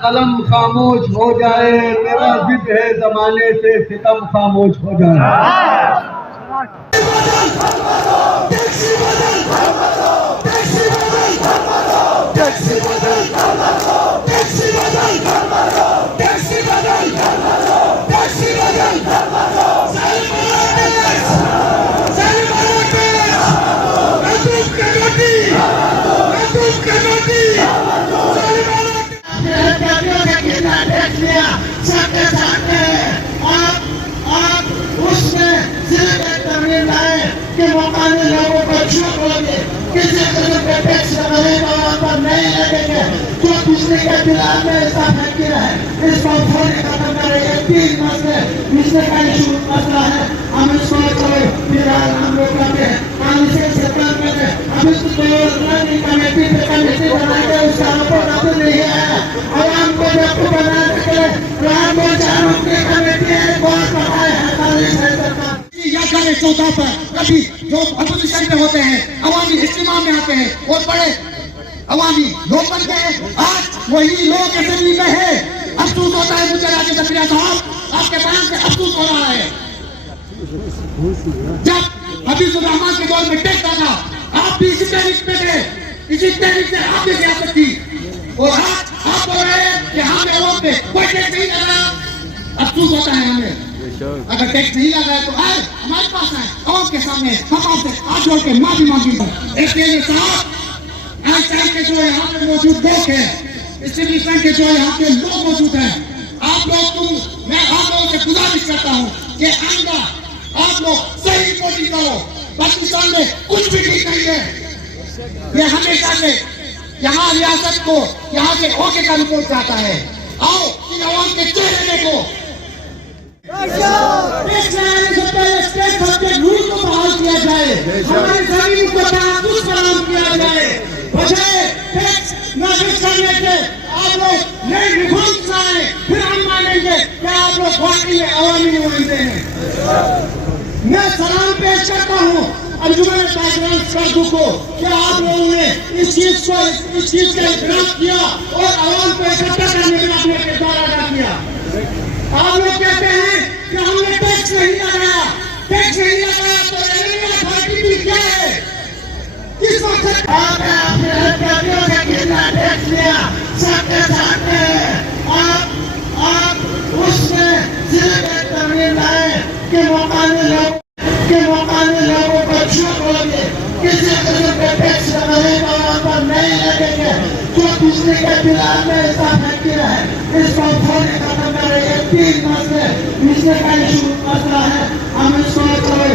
कलम खामोश हो जाए, मेरा जिद है जमाने से सितम खामोश हो जाए। मकानी लोगों को छूट होगी, किसी किस्म के टैक्स लगेगा वहाँ पर नहीं लगेंगे। जो बिजली के बिल में ऐसा फैक्ट है, इसको थोड़ी खत्म करें। ये 3 मसले बिजली का इशू मसला है, हम इसको चलो फिलहाल हम लोग करते हैं, हम इसे सरकार करते हैं। हम इसको रनिंग कमेटी पे कमेटी बनाएंगे, उसका रिपोर्ट अभी नहीं है। आवाम को बेवकूफ बनाने के लिए राम को जानू की कमेटी है, बहुत बताए हैं सरकार या करे चौथा पर कभी जो अपोजिशन में होते हैं, अवामी इज्तिमा में आते हैं और बड़े अवामी लोग बनते हैं। आज वही लोग असेंबली में है। अफसोस होता है मुझे राजेश जकरिया साहब, आपके बयान से अफसोस हो रहा है। जब हफीजुर रहमान के दौर में टैक्स आना, आप भी इसी तहरीक पे थे, इसी तहरीक से आपने सियासत की और आज आप बोल रहे हैं कि हमने अवाम पे कोई टैक्स नहीं लगा। अफसोस होता है हमें। अगर टैक्स नहीं लगा है तो आए हमारे पास आए, कौम के सामने हम आपसे हाथ जोड़ के माफी मांगी। इसलिए साहब आज के जो यहाँ पे मौजूद लोग हैं, इंस्टीट्यूशन के जो यहाँ के लोग मौजूद हैं, आप लोग मैं आप लोगों से गुजारिश करता हूँ कि आइंदा आप लोग सही रिपोर्टिंग करो। पाकिस्तान में कुछ भी ठीक नहीं है। ये हमेशा से यहाँ रियासत को यहाँ से ओके का रिपोर्ट जाता है। आओ इन आवाम के चेहरे देखो। टैक्स लगाने से पहले स्टेट सब्जेक्ट रूल को बहाल किया जाए, हमारी जमीन को तहफ्फुज़ फराहम किया जाए। बजाय टैक्स नाफिज करने के आप लोग नई रिफॉर्म्स लाए, फिर हम मानेंगे कि आप लोग वाकई में अवामी नुमाइंदे हैं। मैं सलाम पेश करता हूँ अंजुमन बैकग्राउंड साधु को कि आप लोगों ने इस चीज का इकरार किया और अवाम को इकट्ठा करने में अपने किरदार अदा किया। आप लोग कहते हैं कि हमने टैक्स नहीं लगाया, टैक्स नहीं लगाया तो रेवेन्यू अथॉरिटी भी क्या है? किस वक्त आपने अपने अधिकारियों से कितना टैक्स लिया सबके सामने आप उसमें सिर्फ एक तरमीम लाए कि मकानी लोगों को छूट होगी, किसी किस्म के टैक्स लगेगा वहाँ पर नहीं लगेंगे। जो बिजली के बिल में ऐसा फैक्ट है, इसको थोड़ी खत्म करें। ये 3 मसले बिजली का इशू मसला है, हम इसको चलो